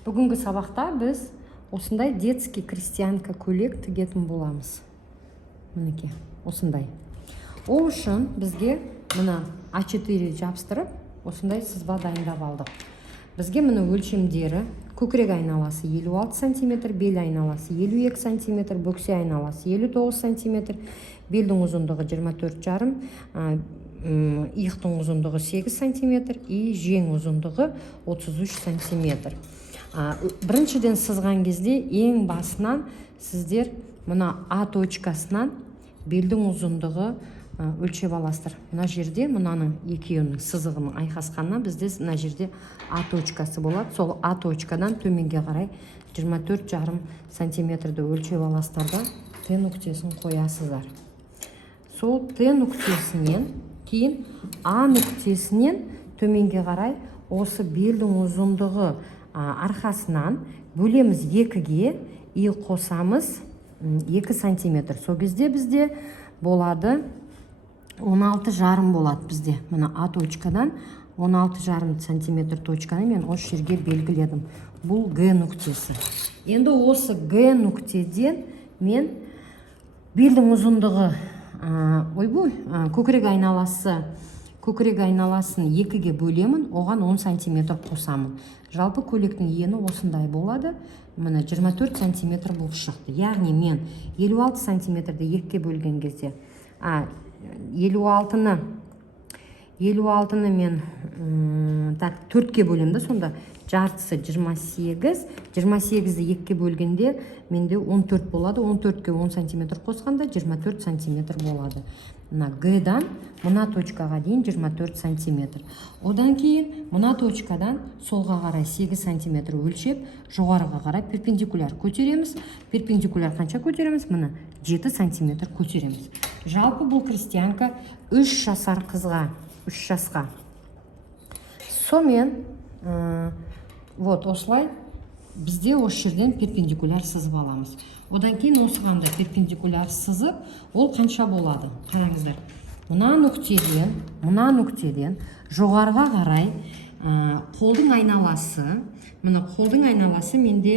Бүгінгі сабақта біз осындай детский крестьянка көйлек тігетін боламыз. Мінеке, осындай. Ол үшін бізге мына А4 жабыстырып, осындай сызба дайындап алдық. Бізге мына өлшемдері: көкірек айналасы 56 см, бел айналасы 52 см, бөксе айналасы 59 см, белдің ұзындығы 24,5, иықтың ұзындығы 8 см, и жең ұзындығы 33 см. Біріншіден сызған кезде ең басынан сіздер мына А точкасынан белдің ұзындығы өлшеп аласыздар. Мына жерде мынаның екеуінің сызығының айқасқаннан бізде мына жерде А точкасы болады. Сол А точкадан төменге қарай 24,5 см өлшеп аласыздар да Т нүктесін қоясыздар. Сол Т нүктесінен кейін А нүктесінен төменге қарай осы белдің ұзындығы арқасынан бөлеміз 2-ге, и қосамыз 2 см. Сол кезде бізде болады 16,5 болады бізде. Мына А точкадан 16,5 см точканы мен осы жерге белгіледім. Бұл Г нүктесі. Енді осы Г нүктеден мен белдің ұзындығы көкірек айналасын 2-ге бөлемін, оған 10 см қосамын. Жалпы көйлектің ені осындай болады. Мына 24 см болып шықты. Яғни мен 56 см-ді 2-ге бөлген кезде 56-ны мен 4-ге бөлемді, сонда жартысы 28, 28-ді 2-ге бөлгенде менде 14 болады. 14-ге 10 см қосқанда 24 см болады. Мына Г-дан мына точкаға дейін 24 см. Одан кейін мына точкадан солға қарай 8 см өлшеп, жоғарыға қарай перпендикуляр көтереміз. Перпендикуляр қанша көтереміз? Мына 7 см көтереміз. Жалпы бұл крестьянка 3 жасар қызға, 3 жасқа. Сомен вот осылай бізде осы жерден перпендикуляр сызып аламыз. Одан кейін осыған да перпендикуляр сызып, ол қанша болады? Қараңыздар. Мына нүктеден жоғарыға қарай қолдың айналасы, мына қолдың айналасы менде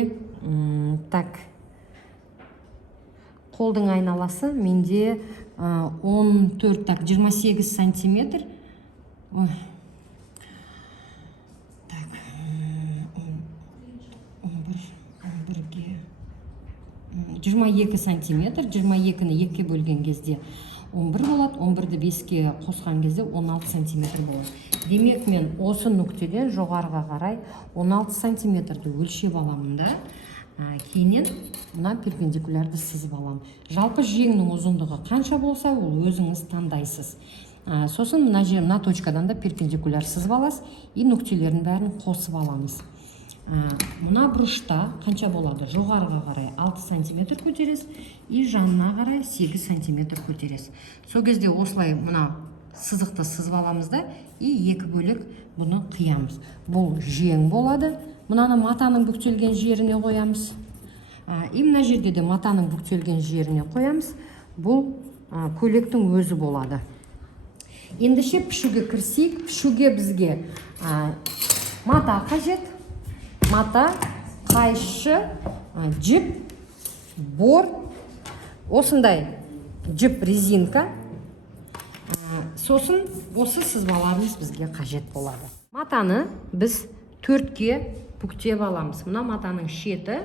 28 см. 22 см, 22-ні 2-ге бөлген кезде 11 болады, 11-ді 5-ге қосқан кезде 16 см болады. Демек мен осы нүктеден жоғарыға қарай 16 см-ді өлшеп аламын да, кейінен мына перпендикулярды сызып аламын. Жалпы жеңнің ұзындығы қанша болса, ол өзіңіз таңдайсыз. Сосын мына точкадан да перпендикуляр сызып аласыз, и нүктелерін бәрін қосып аламыз. Мына бұрышта қанша болады? Жоғарыға қарай 6 см көтересіз, и жанына қарай 8 см көтересіз. Сол кезде осылай мына сызықты сызып аламыз да, и 2 бөлек бұны қиямыз. Бұл жең болады. Мынаны матаның бүктелген жеріне қоямыз. И мына жерде де матаның бүктелген жеріне қоямыз. Бұл көйлектің өзі болады. Ендеше пішуге кірсек, пішуге бізге мата қажет. Мата, қайшы, жіп, бор, осындай жіп резинка. Сосын осы сызбаларымыз бізге қажет болады. Матаны біз 4-ге бүктеп аламыз. Мына матаның шеті,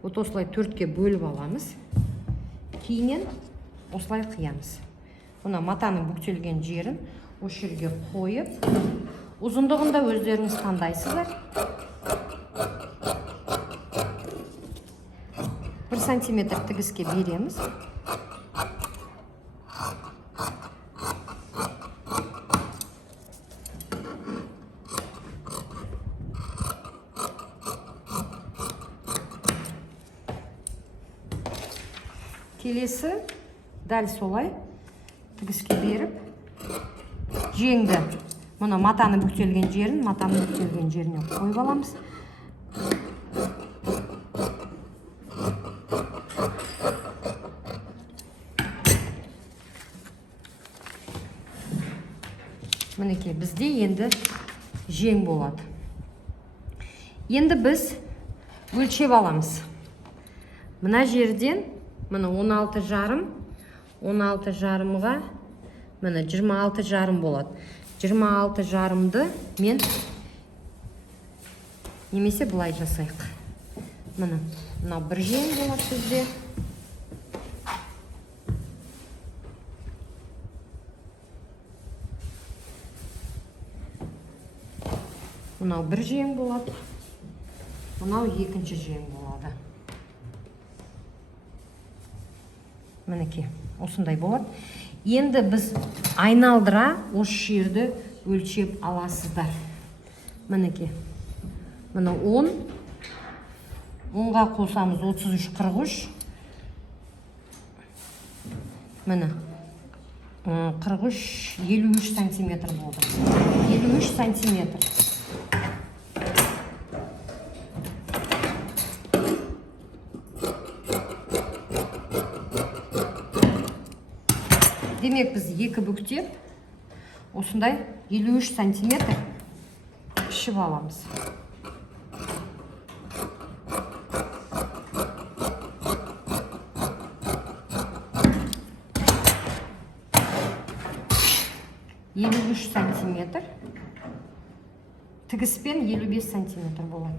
осылай 4-ге бөліп аламыз. Кейінен осылай қиямыз. Мына матаның бүктелген жерін осы жерге қойып, ұзындығында өздеріңіз таңдайсыздар. 1 см тігіске береміз. Келесі дәл солай тігіске беріп, жеңді мұны матаны бүктелген жерін, матаның бүктелген жеріне қойып аламыз. Мінеке, бізде енді жең болады. Енді біз өлшеп аламыз. Мына жерден, мына 16 жарым, 16 жарымға, мына 26 жарым болады. 26 жарымды мен немесе бұлай жасайық. Мына бір жең болады бізде. Мынау бір жең болады. Мынау екінші жең болады. Мінеке, осындай болады. Енді біз айналдыра осы жерді өлшеп аласыздар. Мінеке. Мына 10. 10-ға қосамыз 33, 43. Міне. 43, 53 сантиметр болды. 53 сантиметр. Демек біз екі бүктеп, осындай 53 сантиметр пішіп аламыз. Елу үш сантиметр, тігіспен 55 сантиметр болады.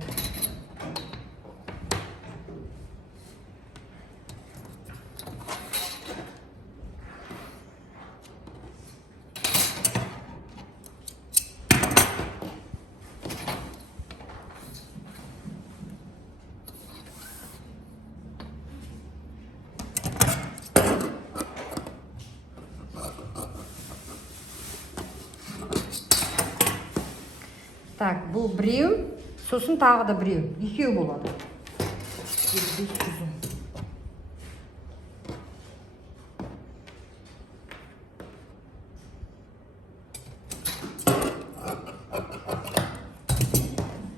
Так, бұл біреу, сосын тағы да біреу, екеу болады.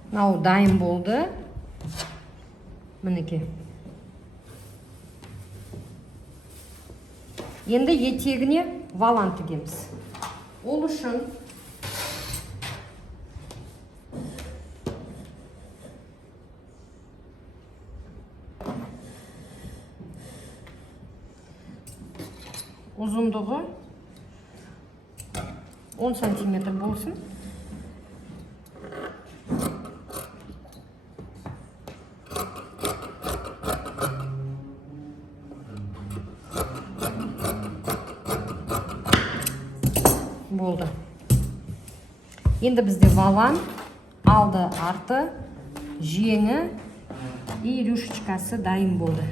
Мынау дайын болды. Мінеке. Енді етегіне валан тігеміз. Ол үшін ұзындығы 10 сантиметр болсын. Болды. Енді бізде валан, алды, арты, жеңі и рюшечкасы дайын болды.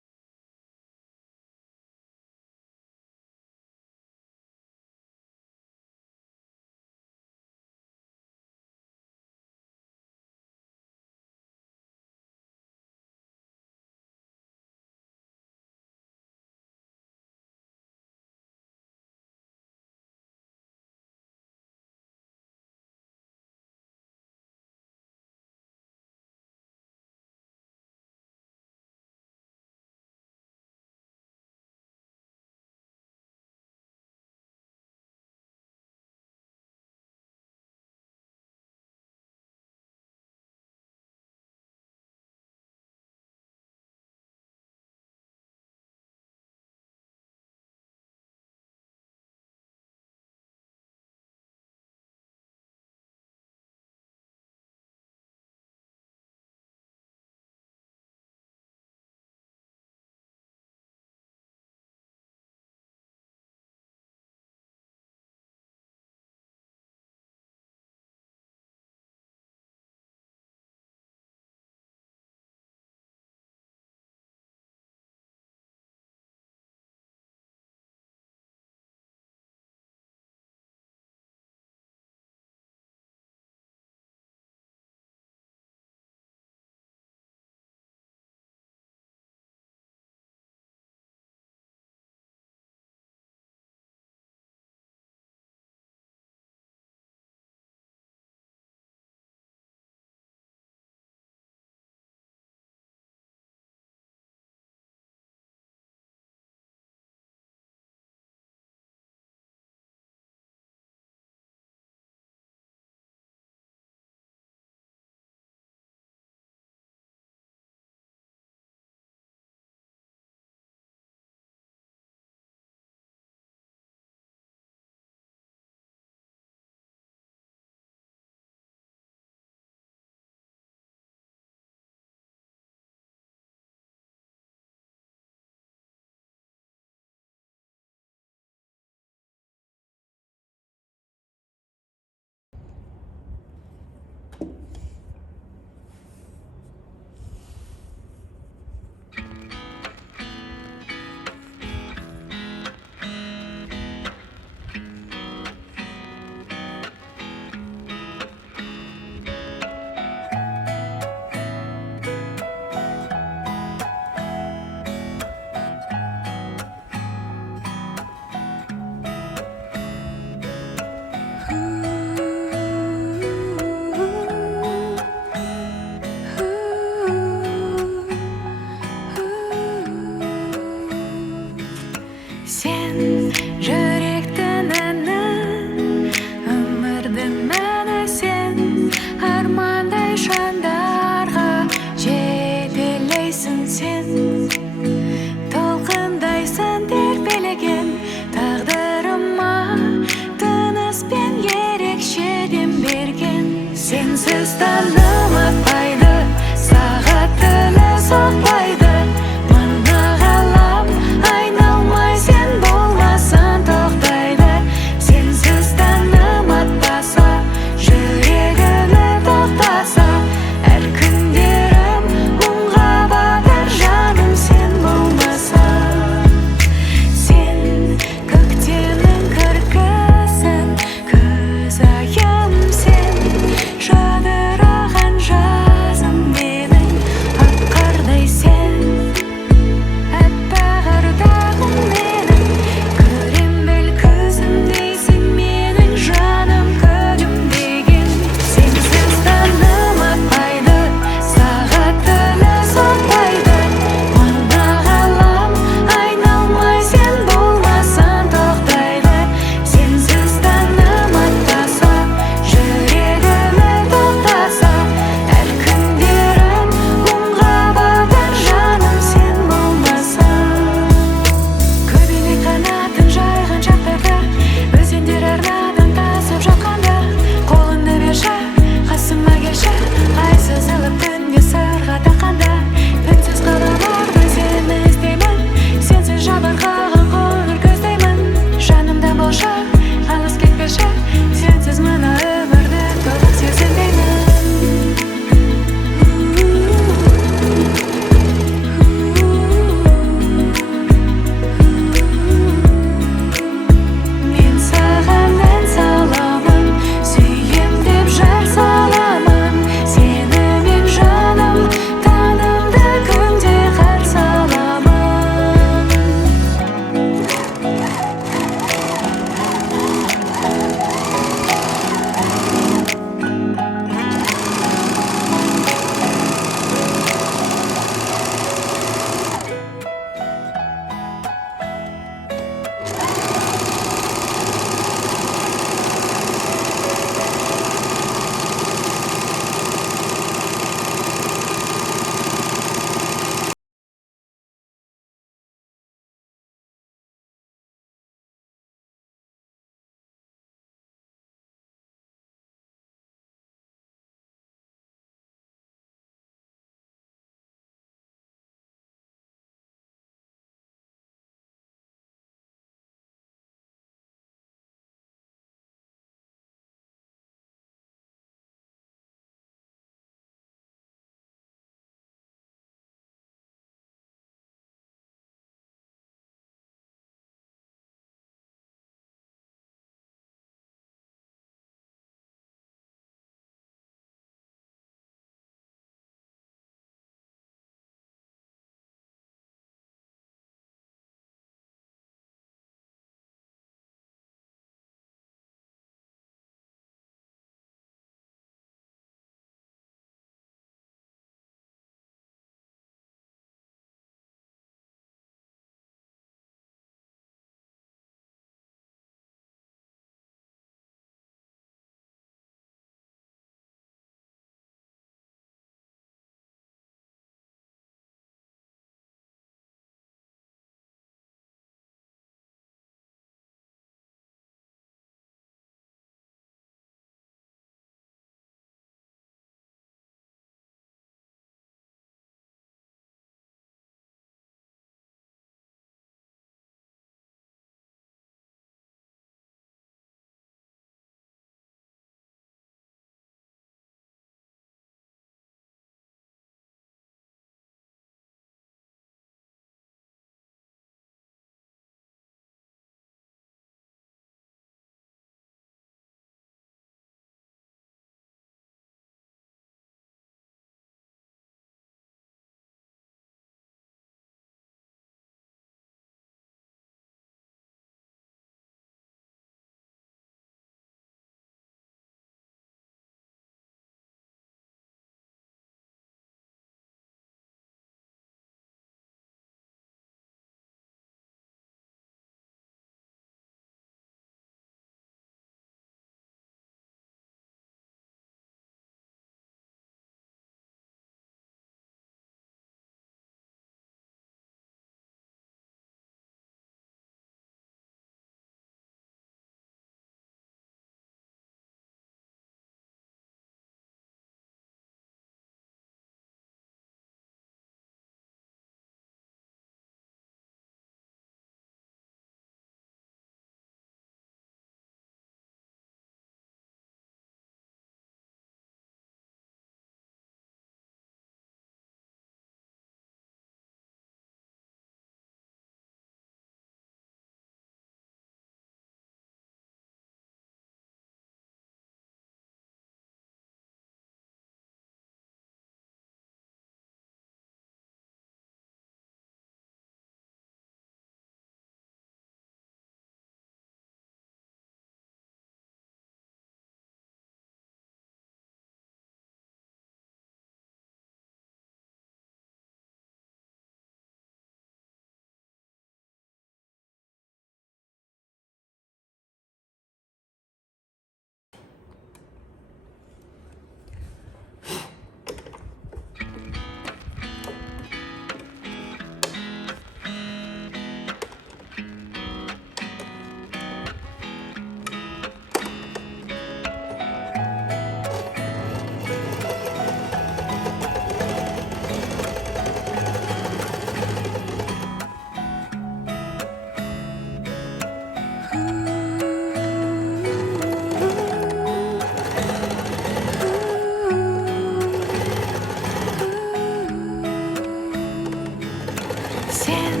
Sen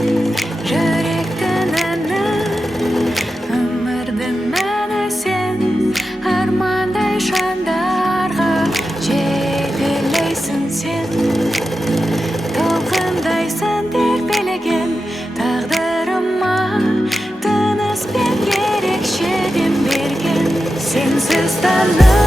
жүректің әні, өмірдің мәні сен. Армандай шандарға жетелейсің сен. Толқындайсың тербелеген тағдырыма, тыныс пен ерекше дем берген. Сенсіз таңым